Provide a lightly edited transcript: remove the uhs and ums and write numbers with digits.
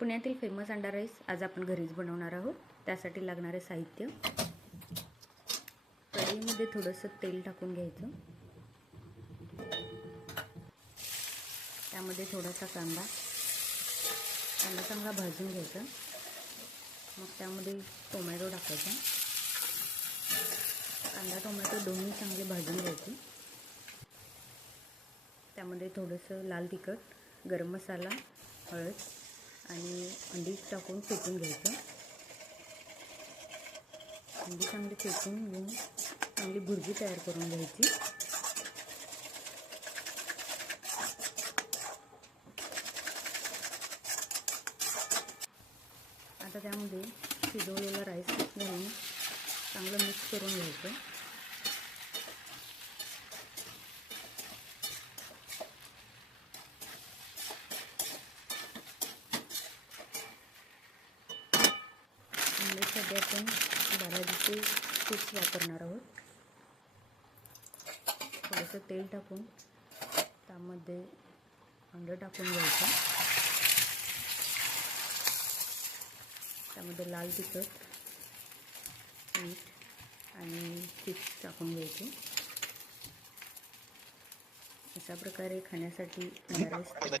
पुण्यातील फेमस अंडा राईस आज आपण घरीच बनवणार आहोत। त्यासाठी लागणारे साहित्य, कढईमध्ये थोडंसं तेल टाकून घ्यायचं, त्यामध्ये थोडासा कांदा चांगला भाजून घ्यायचा। मग त्यामध्ये टोमॅटो टाकायचा, कांदा टोमॅटो दोन्ही चांगले भाजून घ्यायचे। त्यामध्ये थोडंसं लाल तिखट, गरम मसाला, हळद आणि अंडी टाकून फेटून घ्यायचं। अंडी चांगली फेटून घेऊन चांगली भुर्जी तयार करून घ्यायची। आता त्यामध्ये शिजवलेला राईस घालून चांगलं मिक्स करून घ्यायचं। सध्या आपण बालाजीचे चिप्स वापरणार आहोत। थोडंसं तेल टाकून त्यामध्ये अंडं टाकून घ्यायचं, त्यामध्ये लाल तिखट, मीठ आणि चिप्स टाकून घ्यायचे। अशा प्रकारे खाण्यासाठी अंडा राईस